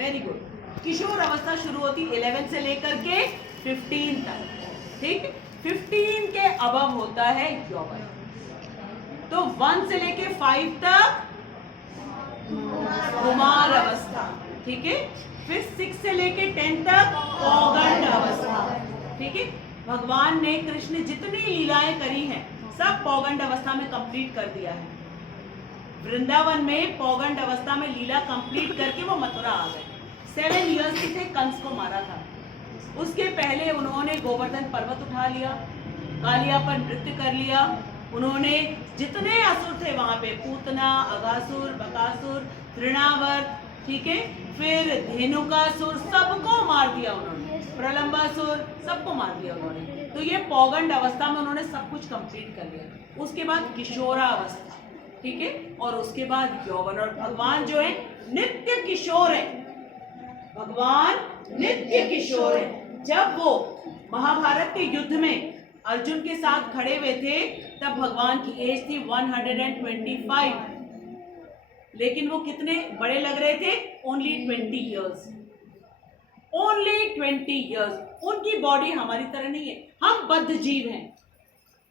Very good. किशोर अवस्था शुरू होती 11 से लेकर के 15 तक, ठीक। 15 के अबव होता है यौवन। तो 1 से लेके 5 तक कुमार अवस्था, ठीक है। फिर 6 से लेके 10 तक पौगंड अवस्था, ठीक है। भगवान ने कृष्ण जितनी लीलाएं करी हैं सब पौगंड अवस्था में कंप्लीट कर दिया है। वृंदावन में पौगंड अवस्था में लीला कंप्लीट करके वो मथुरा आ गए। 7 इयर्स के थे, कंस को मारा था। उसके पहले उन्होंने गोवर्धन पर्वत उठा लिया, कालिया पर नृत्य कर लिया। उन्होंने जितने असुर थे वहां पे, पूतना, अघासुर, बकासुर, तृणावर्त, ठीक है, फिर धेनुकासुर, सबको मार दिया उन्होंने। प्रलंबासुर, सबको मार दिया उन्होंने। तो ये पौगंड अवस्था में उन्होंने सब कुछ कंप्लीट कर लिया। उसके बाद किशोरावस्था, ठीक है, और उसके बाद यौवन। और भगवान जो है नित्य किशोर है, भगवान नित्य किशोर है। जब वो महाभारत के युद्ध में अर्जुन के साथ खड़े हुए थे तब भगवान की एज थी 125, लेकिन वो कितने बड़े लग रहे थे? Only 20 years, only 20 years. उनकी बॉडी हमारी तरह नहीं है, हम बद्ध जीव हैं।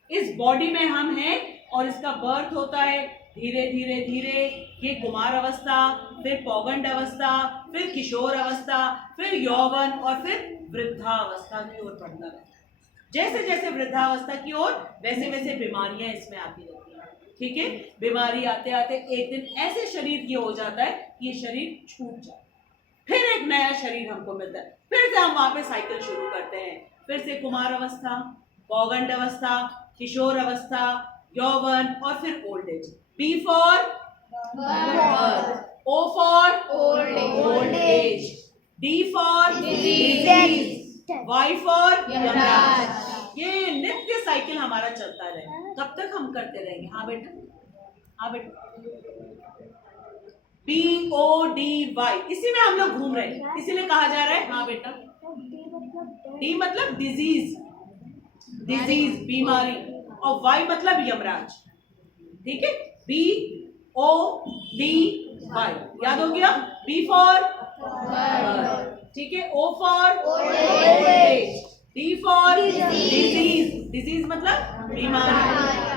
इस बॉडी में हम हैं और इसका बर्थ होता है धीरे धीरे धीरे। ये कुमार अवस्था, फिर पौगंड अवस्था, फिर किशोर अवस्था, फिर यौवन और फिर वृद्धावस्था की ओर बढ़ता है। जैसे जैसे वृद्धावस्था की ओर वैसे वैसे बीमारियां इसमें आती रहती हैं, ठीक है। बीमारी आते आते एक दिन ऐसे शरीर ये हो जाता है कि ये शरीर छूट जाता है, फिर एक नया शरीर हमको मिलता है, फिर से हम वहां पे साइकिल शुरू करते हैं। फिर से कुमार अवस्था, पौगंड अवस्था, किशोर अवस्था, यौवन और फिर old age. B for birth, O for old age, D for disease, Y for Yamraj. ये नित्य साइकिल हमारा चलता रहे। कब तक हम करते रहेंगे? हाँ बेटा, हाँ बेटा। PODY, इसी में हम लोग घूम रहे हैं, इसीलिए कहा जा रहा है। हाँ बेटा, D मतलब डिजीज, डिजीज बीमारी, और Y मतलब यमराज, ठीक है। BODY, याद हो गया? B फॉर, ठीक है, O for old as, D for disease, disease मतलब बीमारी,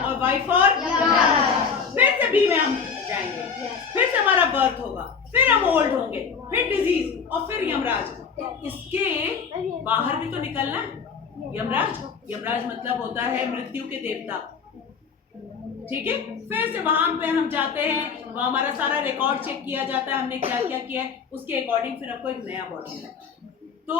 और Y फॉर यमराज। फिर से B में हम जाएंगे, फिर से हमारा बर्थ होगा, फिर हम ओल्ड होंगे, फिर डिजीज और फिर यमराज। तो इसके बाहर भी तो निकलना है। यमराज, यमराज मतलब होता है मृत्यु के देवता, ठीक है। फिर से वहां पे हम जाते हैं, वहां हमारा सारा रिकॉर्ड चेक किया जाता है, हमने क्या क्या किया है, उसके अकॉर्डिंग फिर आपको एक नया बॉडी मिलता है। तो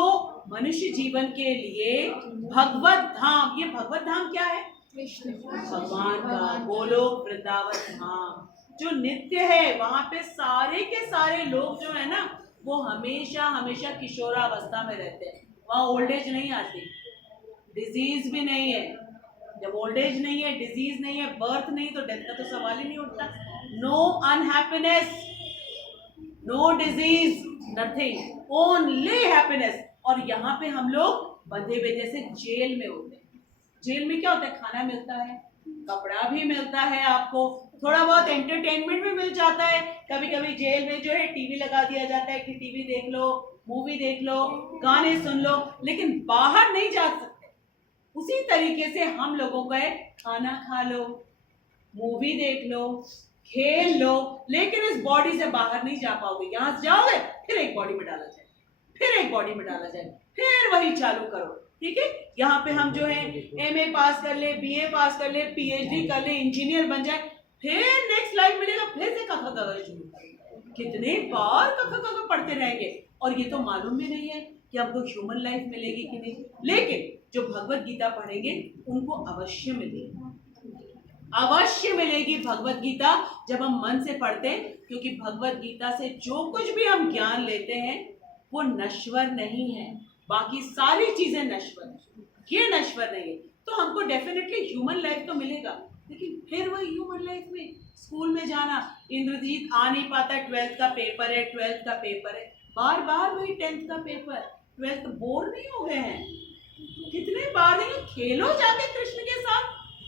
मनुष्य जीवन के लिए भगवत धाम, ये भगवत धाम क्या है? भगवान का गोलोक वृंदावन धाम जो नित्य है। वहां पे सारे के सारे लोग जो है ना वो हमेशा हमेशा किशोरावस्था में रहते हैं। वहां ओल्ड एज नहीं आती, डिजीज भी नहीं है। जब ओल्ड एज नहीं है, डिजीज नहीं है, बर्थ नहीं, तो डेथ का तो सवाल ही नहीं उठता। No unhappiness, no disease, nothing, only happiness. और यहाँ पे हम लोग बंधे हुए जैसे जेल में होते हैं। जेल में क्या होता है? खाना मिलता है, कपड़ा भी मिलता है, आपको थोड़ा बहुत एंटरटेनमेंट भी मिल जाता है। कभी कभी जेल में जो है टीवी लगा दिया जाता है कि टीवी देख लो, मूवी देख लो, गाने सुन लो, लेकिन बाहर नहीं जा सकते। उसी तरीके से हम लोगों को है, खाना खा लो, मूवी देख लो, खेल लो, लेकिन इस बॉडी से बाहर नहीं जा पाओगे। यहाँ से जाओगे फिर एक बॉडी में डाला जाए, फिर एक बॉडी में डाला जाए, फिर वही चालू करो, ठीक है। यहाँ पे हम जो है MA पास कर ले, BA पास कर ले, PhD कर ले, इंजीनियर बन जाए, फिर नेक्स्ट लाइफ मिलेगा, फिर से कखा गगा शुरू करेंगे। कितने बार कखा गगा पढ़ते रहेंगे और ये तो मालूम भी नहीं है कि हमको ह्यूमन लाइफ मिलेगी कि नहीं। लेकिन जो भगवत गीता पढ़ेंगे उनको अवश्य मिलेगी, अवश्य मिलेगी भगवत गीता जब हम मन से पढ़ते हैं। क्योंकि भगवत गीता से जो कुछ भी हम ज्ञान लेते हैं वो नश्वर नहीं है, बाकी सारी चीजें नश्वर है, ये नश्वर नहीं है। तो हमको डेफिनेटली ह्यूमन लाइफ तो मिलेगा, लेकिन फिर वही ह्यूमन लाइफ में स्कूल में जाना, इंद्रजीत आ नहीं पाता, 12th का पेपर है, 12th का पेपर है, बार बार वही 10th का पेपर, 12th, बोर नहीं हो गए हैं? कितने बार नहीं, खेलो जाके कृष्ण के साथ,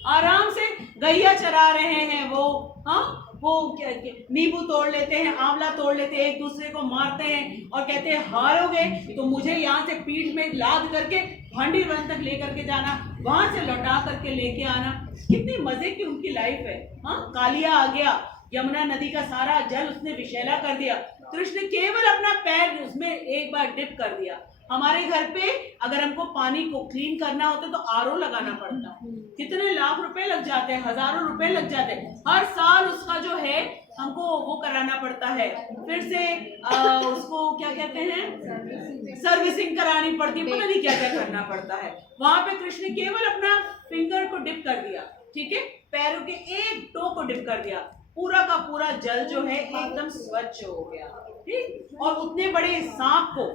आराम से गैया चरा रहे हैं वो, हाँ वो नींबू तोड़ लेते हैं, आंवला तोड़ लेते हैं, एक दूसरे को मारते हैं और कहते हैं हारोगे तो मुझे यहाँ से पीठ में लाद करके भांडीवन तक लेकर के जाना, वहां से लौटा करके लेके आना। कितनी मजे की उनकी लाइफ है। हाँ, कालिया आ गया, यमुना नदी का सारा जल उसने विषैला कर दिया, कृष्ण केवल अपना पैर उसमें एक बार डिप कर दिया। हमारे घर पे अगर हमको पानी को क्लीन करना होता तो आरओ लगाना पड़ता, कितने लाख रुपए लग जाते हैं, हजारों रुपए लग जाते हैं, हर साल उसका जो है हमको वो कराना पड़ता है, फिर से उसको क्या कहते हैं, सर्विसिंग करानी पड़ती है, पता नहीं क्या क्या करना पड़ता है। वहां पे कृष्ण केवल अपना फिंगर को डिप कर दिया, ठीक है, पैरों के एक टो को डिप कर दिया, पूरा का पूरा जल जो है एकदम स्वच्छ हो गया, ठीक। और उतने बड़े सांप को,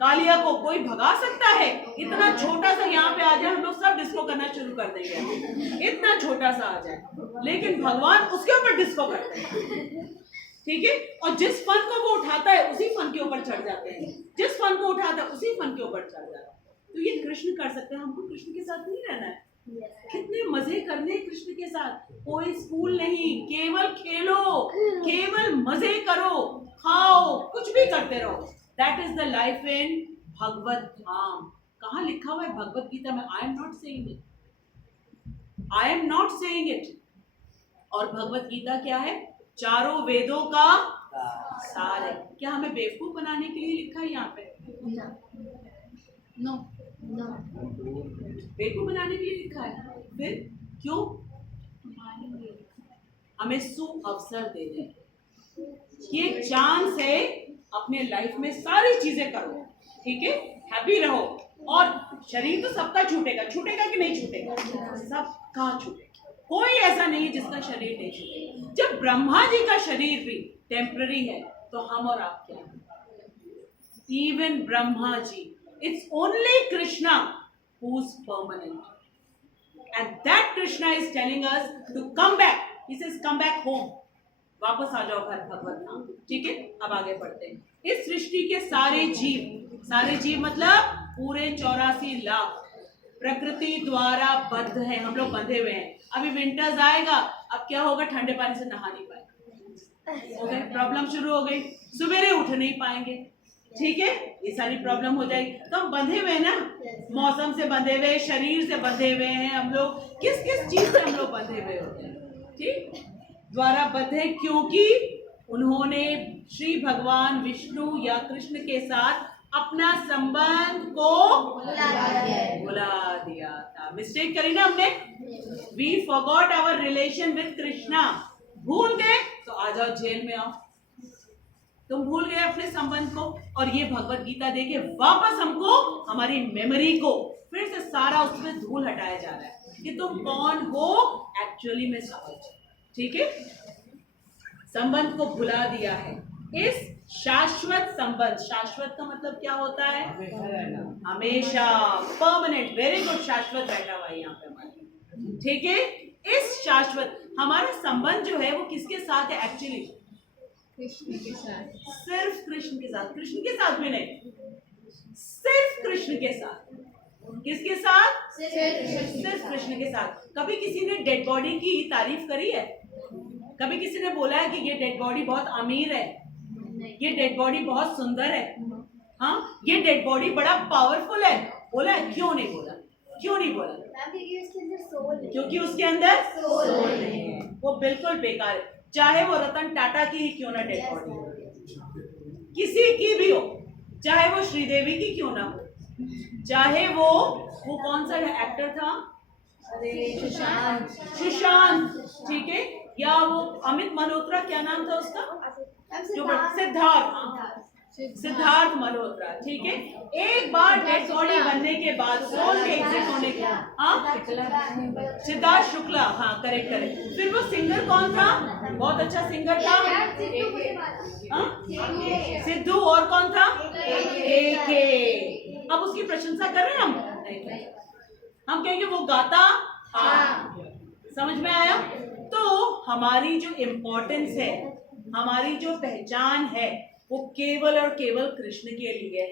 कालिया को कोई भगा सकता है? इतना छोटा सा यहाँ पे आ जाए, हम लोग सब डिस्को करना शुरू कर देंगे, इतना छोटा सा आ जाए, लेकिन भगवान उसके ऊपर डिस्को करते हैं, ठीक है। और जिस फन को वो उठाता है उसी फन के ऊपर चढ़ जाते हैं, जिस फन को उठाता है उसी फन के ऊपर चढ़ जाता है। तो ये कृष्ण कर सकते हैं, हमको कृष्ण के साथ नहीं रहना है। कितने मजे करने कृष्ण के साथ, कोई स्कूल नहीं, केवल खेलो, केवल मजे करो, खाओ, कुछ भी करते रहो। That is the life in Bhagwat Dham. कहाँ लिखा हुआ है भगवत गीता में? I am not saying it, I am not saying it. और भगवत गीता क्या है? चारों वेदों का सार है। क्या हमें बेवकूफ बनाने के लिए लिखा है यहाँ पे? नो, बेवकूफ बनाने के लिए लिखा है। फिर क्यों? हमें सु अवसर दे दें, ये चांस है, अपने लाइफ में सारी चीजें करो, ठीक है, हैप्पी रहो। और शरीर तो सबका छूटेगा, छूटेगा कि नहीं छूटेगा? सबका छूटेगा, कोई ऐसा नहीं है जिसका शरीर नहीं छूटेगा। जब ब्रह्मा जी का शरीर भी टेम्पररी है तो हम और आप क्या है? Even Brahma ji, it's only Krishna who's permanent, and that Krishna is telling us to come back. He says come back home, वापस आ जाओ घर भगवत धाम, ठीक है। अब आगे बढ़ते हैं। इस सृष्टि के सारे जीव मतलब पूरे 84 लाख प्रकृति द्वारा बद्ध है, हम लोग बंधे हुए हैं। अभी विंटर्स आएगा, अब क्या होगा? ठंडे पानी से नहा नहीं पाएंगे, हो गए प्रॉब्लम शुरू हो गई, सवेरे उठ नहीं पाएंगे, ठीक है, ये सारी प्रॉब्लम हो जाएगी। तो हम बंधे हुए ना, मौसम से बंधे हुए, शरीर से बंधे हुए हैं हम लोग। किस किस चीज से हम लोग बंधे हुए होते हैं? ठीक, द्वारा बंधे, क्योंकि उन्होंने श्री भगवान विष्णु या कृष्ण के साथ अपना संबंध को भुला दिया था। मिस्टेक करी ना हमने, we forgot our relation with Krishna. भूल गए तो आ जाओ जेल में आओ, तुम भूल गए अपने संबंध को। और ये भगवत गीता देके वापस हमको हमारी मेमोरी को फिर से सारा उसमें धूल हटाया जा रहा है कि तुम कौन हो एक्चुअली में समझ, ठीक है। संबंध को भुला दिया है। इस शाश्वत संबंध, शाश्वत का मतलब क्या होता है? हमेशा, परमानेंट, वेरी गुड, शाश्वत बैठा हुआ है यहाँ पे हमारे, ठीक है। इस शाश्वत हमारा संबंध जो है वो किसके साथ है एक्चुअली? कृष्ण के साथ, सिर्फ कृष्ण के साथ, कृष्ण के साथ भी नहीं, सिर्फ कृष्ण के साथ। किसके साथ? सिर्फ कृष्ण के साथ। कभी किसी ने डेड बॉडी की तारीफ करी है? कभी किसी ने बोला है कि ये डेड बॉडी बहुत अमीर है, ये डेड बॉडी बहुत सुंदर है, हाँ, ये डेड बॉडी बड़ा पावरफुल है? बोला है? क्यों नहीं बोला? क्यों नहीं बोला? क्योंकि उसके अंदर सोल नहीं है, वो बिल्कुल बेकार है। चाहे वो रतन टाटा की ही क्यों ना डेड बॉडी हो, किसी की भी हो, चाहे वो श्रीदेवी की क्यों ना हो, चाहे वो कौन सा एक्टर था, सुशांत, ठीक है, या वो अमित मल्होत्रा, क्या नाम था उसका, जो सिद्धार्थ मल्होत्रा, ठीक है। एक बार डेड बॉडी बनने के बाद, सोल के एग्जिट होने के, हाँ, सिद्धार्थ शुक्ला, हाँ, करेक्ट। फिर वो सिंगर कौन था? बहुत अच्छा सिंगर था, सिद्धू। और कौन था? के। अब उसकी प्रशंसा कर रहे हैं हम? नहीं, हम कहेंगे वो गाता, हाँ। समझ में आया? तो हमारी जो इम्पोर्टेंस है, हमारी जो पहचान है, वो केवल और केवल कृष्ण के लिए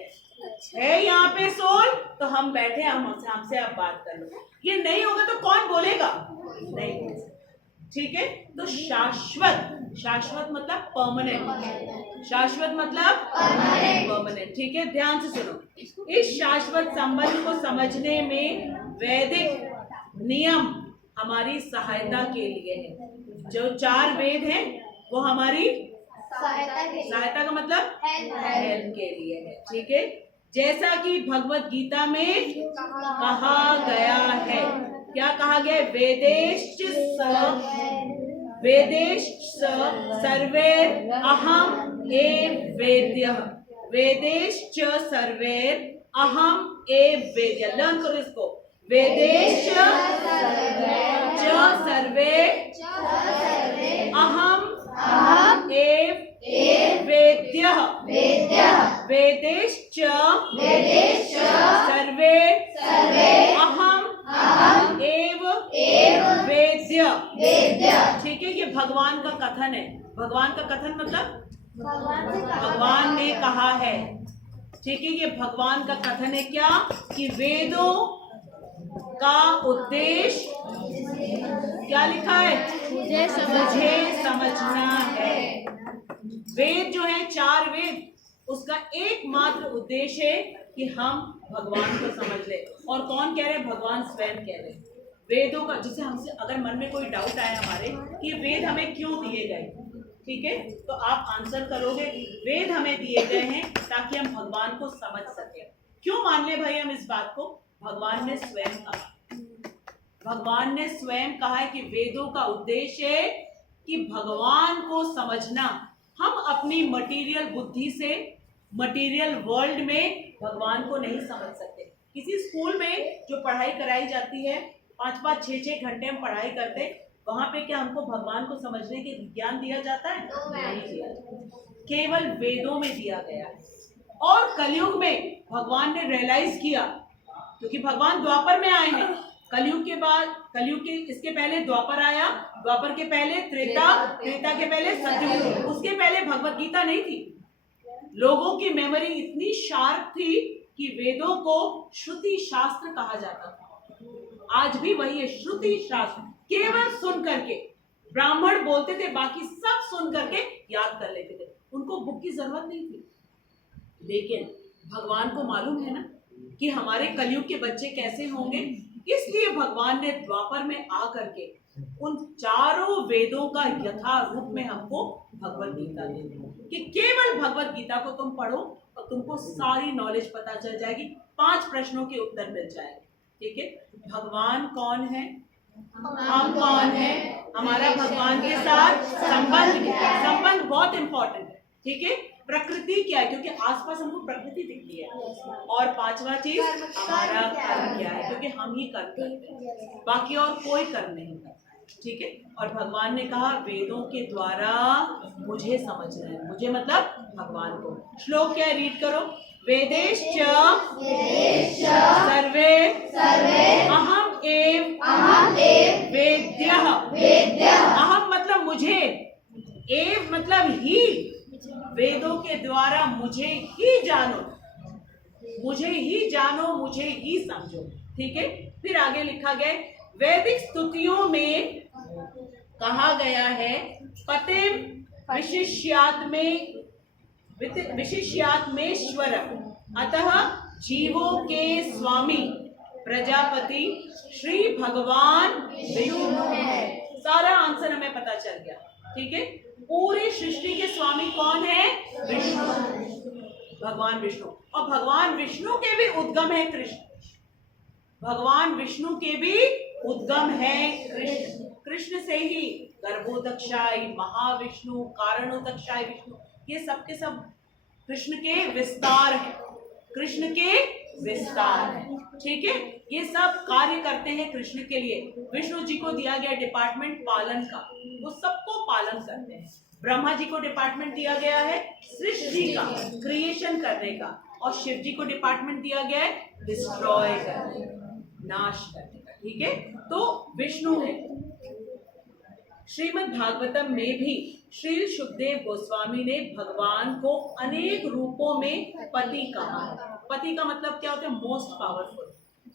है। यहाँ पे सोल, तो हम बैठे, हमसे आप बात कर लो। ये नहीं होगा तो कौन बोलेगा? नहीं, ठीक है। तो शाश्वत, शाश्वत मतलब परमानेंट, शाश्वत मतलब परमानेंट, ठीक है। ध्यान से सुनो, इस शाश्वत संबंध को समझने में वैदिक नियम हमारी सहायता के लिए है। जो 4 वेद हैं वो हमारी सहायता का मतलब हेल्प के लिए है, ठीक है। जैसा कि भगवत गीता में कहा गया है, क्या कहा गया है? वेदेश्च सर्वैर अहम एव वेद्यः, वेदेश्च सर्वैर अहम एव वेद्यः। लर्न करो इसको, वेदेश्च सर्वैर अहम एव वेद्यः, वेदेश्च सर्वैर अहम एव वेद्य, ठीक है। ये भगवान का कथन है। भगवान का कथन मतलब भगवान ने कहा है, ठीक है। ये भगवान का कथन है क्या? कि वेदों का उद्देश्य क्या लिखा है? मुझे समझना है। वेद जो है 4 वेद, उसका एकमात्र उद्देश्य है कि हम भगवान को समझ ले। और कौन कह रहे हैं? भगवान स्वयं कह रहे हैं। वेदों का, जिसे हमसे अगर मन में कोई डाउट आए हमारे कि वेद हमें क्यों दिए गए, ठीक है, तो आप आंसर करोगे वेद हमें दिए गए हैं ताकि हम भगवान को समझ सके। क्यों मान ले भाई हम इस बात को? भगवान ने स्वयं कहा, भगवान ने स्वयं कहा है कि वेदों का उद्देश्य है कि भगवान को समझना। हम अपनी मटेरियल बुद्धि से मटेरियल वर्ल्ड में भगवान को नहीं समझ सकते। किसी स्कूल में जो पढ़ाई कराई जाती है, 5-5, 6-6 घंटे हम पढ़ाई करते, वहां पे क्या हमको भगवान को समझने के ज्ञान दिया जाता है? नहीं दिया जाता। केवल वेदों में दिया गया है। और कलयुग में भगवान ने रियलाइज किया, क्योंकि भगवान द्वापर में आए हैं। कलयुग के बाद, कलयुग के इसके पहले द्वापर आया, द्वापर के पहले त्रेता, त्रेता के पहले सतयुग, उसके पहले भगवत गीता नहीं थी। लोगों की मेमोरी इतनी शार्प थी कि वेदों को श्रुति शास्त्र कहा जाता था। आज भी वही है, श्रुति शास्त्र। केवल सुन करके, ब्राह्मण बोलते थे, बाकी सब सुन करके याद कर लेते थे, उनको बुक की जरूरत नहीं थी। लेकिन भगवान को मालूम है ना कि हमारे कलयुग के बच्चे कैसे होंगे, इसलिए भगवान ने द्वापर में आकर के उन 4 वेदों का यथा रूप में हमको भगवत गीता दे दी कि केवल भगवत गीता को तुम पढ़ो और तुमको सारी नॉलेज पता चल जाएगी। 5 प्रश्नों के उत्तर मिल जाएंगे, ठीक है। भगवान कौन है? हम कौन है? हमारा भगवान के साथ संबंध बहुत इंपॉर्टेंट है, ठीक है। प्रकृति क्या है? क्योंकि आसपास हमको प्रकृति दिखती है। और 5वां चीज हमारा कर्म क्या है? क्योंकि हम ही कर्म करते हैं, बाकी और कोई कर्म नहीं करता, ठीक है। और भगवान ने कहा वेदों के द्वारा मुझे समझना है, मुझे मतलब भगवान को। श्लोक क्या है? रीड करो। वेदेश्च सर्वे अहम एव वेद्यः, अहम मतलब मुझे, एव मतलब ही, वेदों के द्वारा मुझे ही जानो, मुझे ही जानो, मुझे ही समझो, ठीक है। फिर आगे लिखा गया वैदिक स्तुतियों में कहा गया है पतिम विशिष्यात्मेश्वर, अतः जीवों के स्वामी प्रजापति श्री भगवान विष्णु है। सारा आंसर हमें पता चल गया, ठीक है। पूरी सृष्टि के स्वामी कौन है? विष्णु, भगवान विष्णु। और भगवान विष्णु के भी उद्गम है कृष्ण, भगवान विष्णु के भी उद्गम है कृष्ण। कृष्ण से ही गर्भोदक्षाय महाविष्णु, कारणोदक्षाय विष्णु, ये सब के सब कृष्ण के विस्तार है, कृष्ण के विस्तार है, ठीक है। ये सब कार्य करते हैं कृष्ण के लिए। विष्णु जी को दिया गया डिपार्टमेंट पालन का, वो सबको पालन करते हैं। ब्रह्मा जी को डिपार्टमेंट दिया गया है सृष्टि का, क्रिएशन करने का, और शिव जी को डिपार्टमेंट दिया गया है डिस्ट्रॉय करने का, नाश करने का, ठीक है। तो विष्णु है। श्रीमद् भागवतम में भी श्री सुखदेव गोस्वामी ने भगवान को अनेक रूपों में पति कहा है। पति का मतलब क्या होता है? मोस्ट पावरफुल,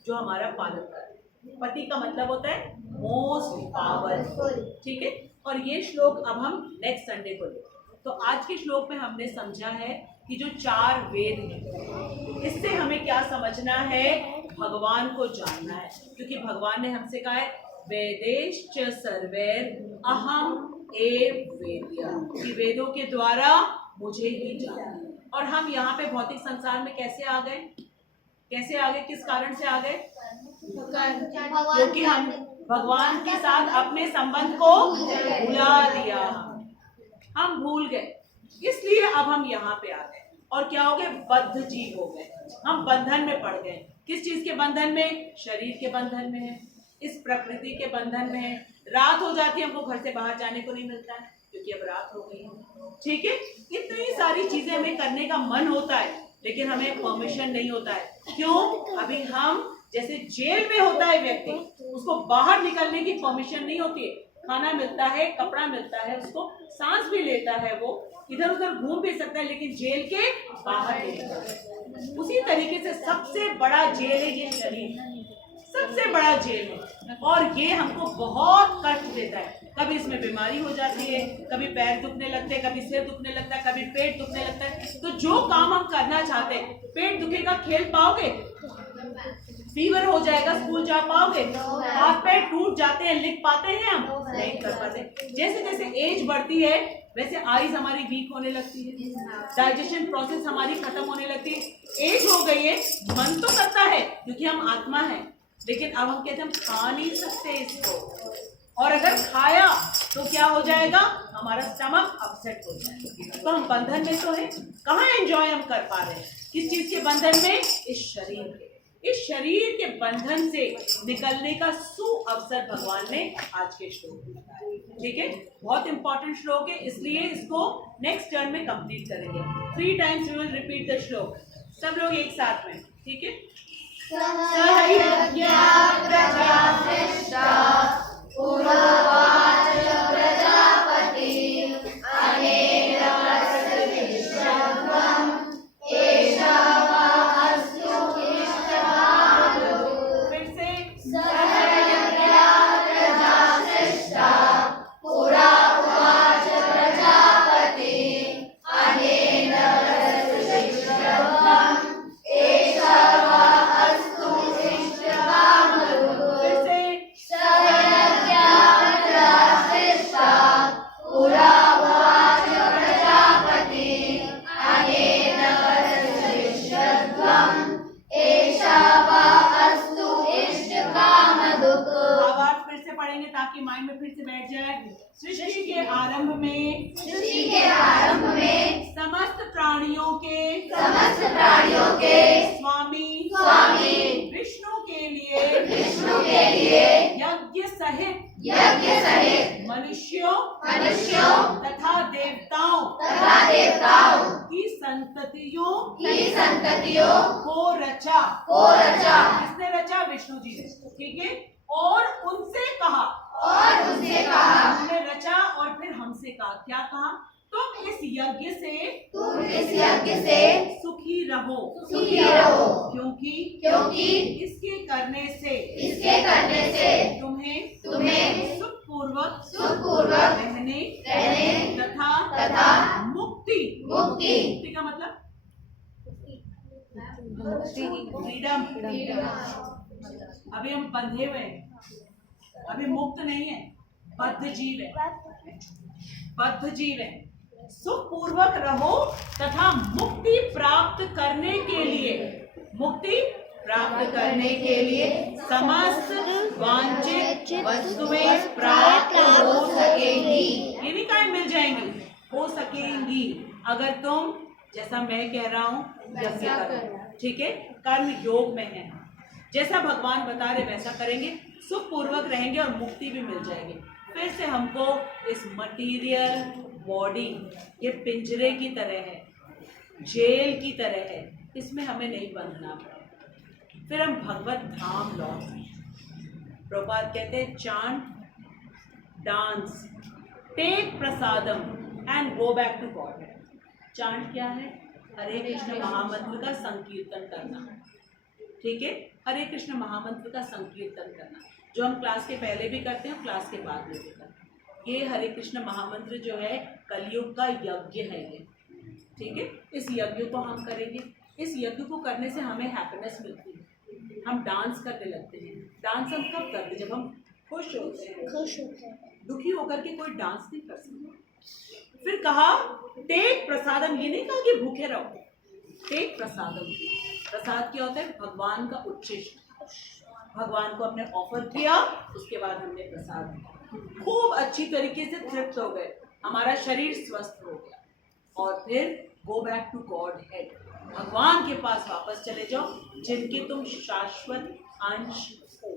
जो हमारा पालन करता है। पति का मतलब होता है मोस्ट पावरफुल। ठीक है, और ये श्लोक अब हम नेक्स्ट संडे को लेंगे। तो आज के श्लोक में हमने समझा है कि जो 4 वेद हैं, इससे हमें क्या समझना है, भगवान को जानना है, क्योंकि भगवान ने हमसे कहा है वेदेश्च सर्वैर अहम एव वेद्य, कि वेदों के द्वारा मुझे ही जानना है। और हम यहाँ पे भौतिक संसार में कैसे आ गए, कैसे आ गए, किस कारण से आ गए, क्योंकि हम भगवान के साथ अपने संबंध को भुला दिया, हम भूल गए, इसलिए अब हम यहाँ पे आ गए और क्या हो गए, बद्ध जीव हो गए, हम बंधन में पड़ गए। किस चीज के बंधन में, शरीर के बंधन में है, इस प्रकृति के बंधन में है। रात हो जाती है, हमको घर से बाहर जाने को नहीं मिलता है क्योंकि अब रात हो गई है। ठीक है, इतनी सारी चीजें हमें करने का मन होता है लेकिन हमें परमिशन नहीं होता है। क्यों, अभी हम जैसे जेल में होता है व्यक्ति, उसको बाहर निकलने की परमिशन नहीं होती है, खाना मिलता है, कपड़ा मिलता है, उसको सांस भी लेता है, वो इधर उधर घूम भी सकता है, लेकिन जेल के बाहर नहीं निकलता। उसी तरीके से सबसे बड़ा जेल है ये शरीर, सबसे बड़ा जेल है, और ये हमको बहुत कष्ट देता है। कभी इसमें बीमारी हो जाती है, कभी पैर दुखने लगते हैं, कभी सिर दुखने लगता है, कभी पेट दुखने लगता है। तो जो काम हम करना चाहते हैं, पेट दुखेगा, खेल पाओगे, फीवर हो जाएगा, स्कूल जा पाओगे, हाथ पैर टूट जाते हैं, लिख पाते हैं, हम नहीं कर पाते। जैसे जैसे एज बढ़ती है वैसे आईज हमारी वीक होने लगती है, डाइजेशन प्रोसेस हमारी खत्म होने लगती है। एज हो गई है, मन तो करता है क्योंकि हम आत्मा है, लेकिन अब हम कहते हैं हम खा नहीं सकते इसको, और अगर खाया तो क्या हो जाएगा, हमारा स्टमक अपसेट हो जाएगा। तो हम बंधन में तो है, कहाँ एंजॉय हम कर पा रहे हैं, किस चीज के बंधन में, इस शरीर के। इस शरीर के बंधन से निकलने का सुअवसर भगवान ने आज के श्लोक में बताया। ठीक है, बहुत इंपॉर्टेंट श्लोक है, इसलिए इसको नेक्स्ट टर्न में कंप्लीट करेंगे। 3 times we will repeat the shloka, सब लोग एक साथ में। ठीक है, ताकि माइंड में फिर से बैठ जाए। सृष्टि के आरंभ में समस्त प्राणियों के स्वामी विष्णु के लिए यज्ञ सहित मनुष्यों तथा देवताओं की संततियों को रचा। किसने रचा, विष्णु जी ने। ठीक है, और उनसे कहा, उन्होंने रचा और फिर हमसे कहा, क्या कहा, तुम इस यज्ञ से सुखी रहो, क्योंकि इसके करने से तुम्हें सुखपूर्वक रहने तथा मुक्ति का मतलब फ्रीडम। अभी हम बंधे हुए हैं, अभी मुक्त नहीं है, बद्ध जीव है। सुखपूर्वक रहो तथा मुक्ति प्राप्त करने के लिए समस्त वांछित वस्तुएं प्राप्त हो सकेंगी। ये नहीं कहीं मिल जाएंगी, हो सकेंगी अगर तुम, जैसा मैं कह रहा हूँ, यज्ञ करो। ठीक है, कर्म योग में है, जैसा भगवान बता रहे वैसा करेंगे, सुखपूर्वक रहेंगे और मुक्ति भी मिल जाएगी। फिर से हमको इस मटीरियल बॉडी, ये पिंजरे की तरह है, जेल की तरह है, इसमें हमें नहीं बंधना। फिर हम भगवत धाम लौट। प्रभुपाद कहते हैं chant, dance, take prasadam and go back to God. Chant क्या है, हरे कृष्ण महामंत्र का संकीर्तन करना। ठीक है, हरे कृष्ण महामंत्र का संकीर्तन करना। जो हम क्लास के पहले भी करते हैं, क्लास के बाद में भी करते हैं। ये हरे कृष्ण महामंत्र जो है कलयुग का यज्ञ है ये, ठीक है। इस यज्ञ को हम करेंगे। इस यज्ञ को करने से हमें हैप्पीनेस मिलती है, हम डांस करने लगते हैं। डांस हम कब करते हैं? जब हम खुश होते हैं। दुखी होकर के कोई डांस नहीं कर सकता। फिर कहा टेक प्रसादम, ये नहीं कहा कि भूखे रहो, टेक प्रसादम। प्रसाद क्या होता है? भगवान का उच्छिष्ट, भगवान को हमने ऑफर किया, उसके बाद हमने प्रसाद दिया, खूब अच्छी तरीके से तृप्त हो गए, हमारा शरीर स्वस्थ हो गया, और फिर go back to Godhead, भगवान के पास वापस चले जाओ, जिनके तुम शाश्वत अंश हो,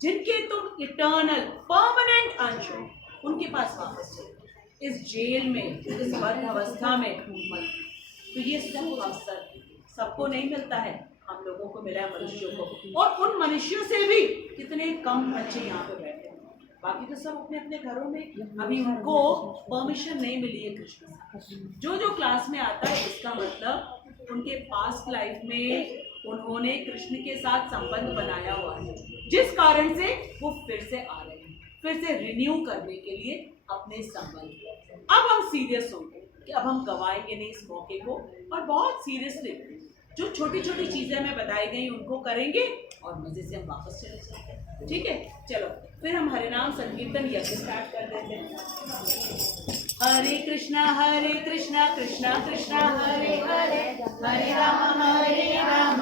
जिनके तुम इटर्नल परमानेंट अंश हो, उनके पास वापस चले जाओ। इस जेल में, इस बद्ध अवस्था में मत। तो ये सब अवसर सबको नहीं मिलता है, हम लोगों को मिला है, मनुष्यों को, और उन मनुष्यों से भी कितने कम बच्चे यहाँ पे बैठे हैं, बाकी तो सब अपने अपने घरों में। अभी उनको परमिशन नहीं मिली है कृष्ण से। जो क्लास में आता है, इसका मतलब उनके पास्ट लाइफ में उन्होंने कृष्ण के साथ संबंध बनाया हुआ है, जिस कारण से वो फिर से आ रहे हैं, फिर से रिन्यू करने के लिए अपने संबंध। अब हम सीरियस होंगे कि अब हम गवाएंगे नहीं इस मौके को, और बहुत सीरियसली जो छोटी छोटी चीजें हमें बताई गई उनको करेंगे, और मजे से हम वापस चले जाएंगे, ठीक है। चलो फिर हम हरे नाम संकीर्तन यज्ञ स्टार्ट कर देते हैं। हरे कृष्णा कृष्णा कृष्णा हरे हरे, हरे राम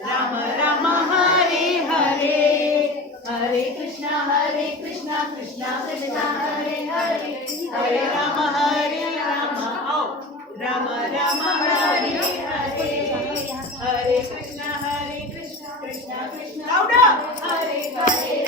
राम राम हरे हरे, हरे कृष्णा कृष्णा कृष्णा हरे हरे, हरे राम आओ, राम राम हरे हरे, हरे कृष्णा कृष्णा कृष्णा हरे हरे,